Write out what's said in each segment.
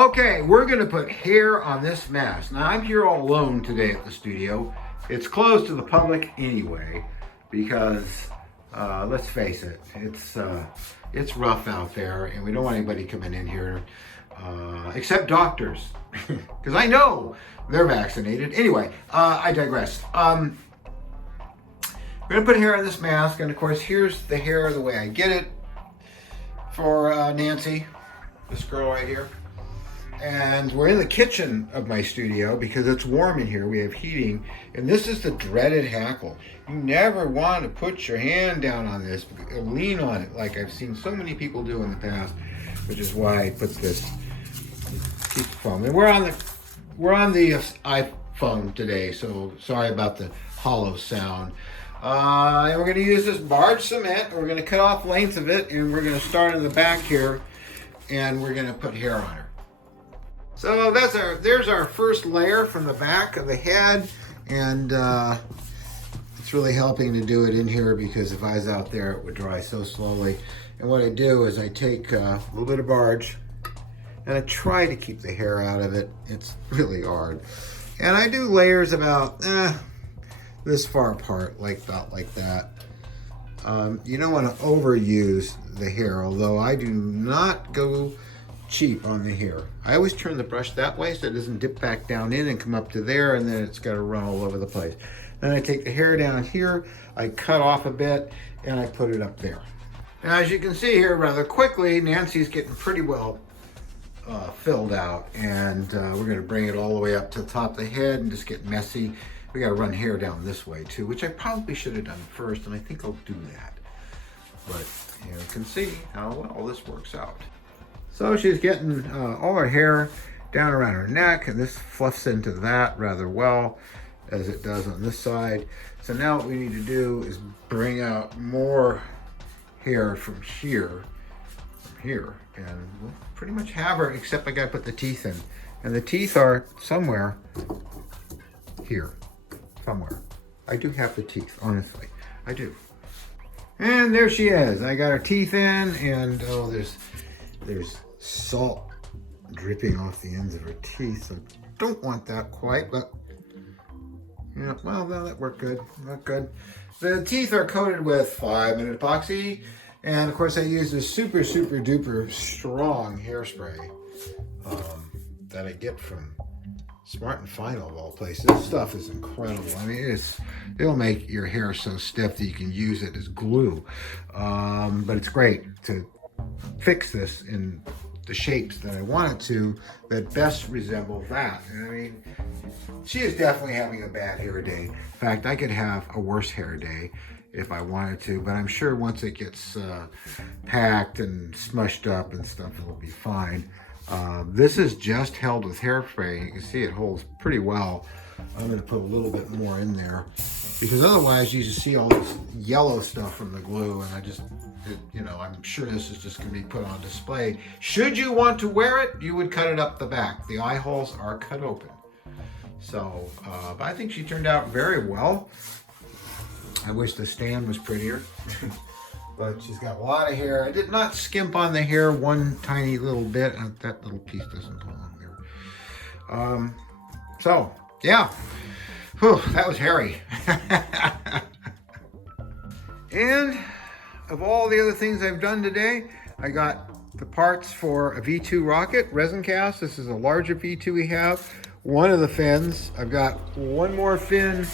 Okay, we're gonna put hair on this mask. Now I'm here all alone today at the studio. It's closed to the public anyway, because let's face it, it's rough out there, and we don't want anybody coming in here, except doctors, because I know they're vaccinated. Anyway, I digress. We're gonna put hair on this mask, and of course, here's the hair the way I get it for Nancy, this girl right here. And we're in the kitchen of my studio because it's warm in here. We have heating, and this is the dreaded hackle. You never want to put your hand down on this, lean on it like I've seen so many people do in the past, which is why I put this keep the phone. And we're on the iPhone today, so sorry about the hollow sound. And we're going to use this barge cement. We're going to cut off lengths of it, and we're going to start in the back here, and we're going to put hair on her. So there's our first layer from the back of the head, and it's really helping to do it in here because if I was out there it would dry so slowly. And what I do is I take a little bit of barge and I try to keep the hair out of it. It's really hard. And I do layers about this far apart, about like that. You don't want to overuse the hair, although I do not go cheap on the hair. I always turn the brush that way so it doesn't dip back down in and come up to there, and then it's got to run all over the place. Then I take the hair down here, I cut off a bit, and I put it up there. Now, as you can see here rather quickly, Nancy's getting pretty well filled out, and we're going to bring it all the way up to the top of the head and just get messy. We got to run hair down this way too, which I probably should have done first, and I think I'll do that. But you can see how well this works out. So she's getting all her hair down around her neck, and this fluffs into that rather well as it does on this side. So now what we need to do is bring out more hair from here, and we'll pretty much have her, except I gotta put the teeth in. And the teeth are somewhere here, somewhere. I do have the teeth, honestly, I do. And there she is. I got her teeth in, and oh, there's salt dripping off the ends of her teeth. So don't want that quite, but you know, well, no, that worked good. Not good. The teeth are coated with 5-minute epoxy, and of course I use this super duper strong hairspray that I get from Smart and Final of all places. This stuff is incredible. I mean, it'll make your hair so stiff that you can use it as glue. But it's great to fix this in the shapes that I want it to, that best resemble that. And I mean, she is definitely having a bad hair day. In fact, I could have a worse hair day if I wanted to, but I'm sure once it gets packed and smushed up and stuff, it'll be fine. This is just held with hairspray. You can see it holds pretty well. I'm going to put a little bit more in there because otherwise you just see all this yellow stuff from the glue, and I'm sure this is just going to be put on display. Should you want to wear it, you would cut it up the back. The eye holes are cut open. So, but I think she turned out very well. I wish the stand was prettier, but she's got a lot of hair. I did not skimp on the hair one tiny little bit. That little piece doesn't belong there. So, yeah. Whew, that was hairy. And of all the other things I've done today, I got the parts for a V2 rocket, resin cast. This is a larger V2 we have. One of the fins. I've got one more fin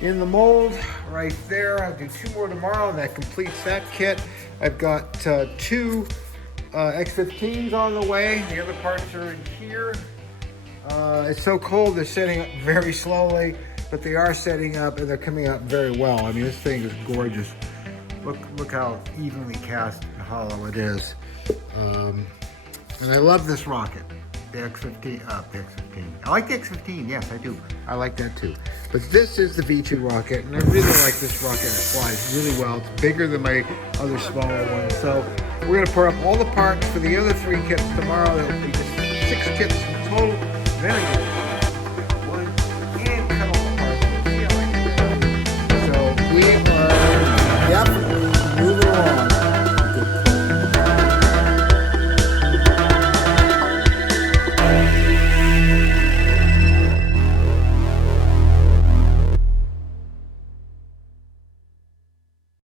in the mold right there. I'll do 2 more tomorrow, and that completes that kit. I've got 2 X15s on the way. The other parts are in here. It's so cold, they're setting up very slowly, but they are setting up, and they're coming up very well. I mean, this thing is gorgeous. Look how evenly cast and hollow it is. And I love this rocket, the X15. I like the X15, yes, I do. I like that too. But this is the V2 rocket, and I really like this rocket. It flies really well. It's bigger than my other smaller one. So we're gonna put up all the parts for the other 3 kits tomorrow. There'll be just 6 kits in total. Then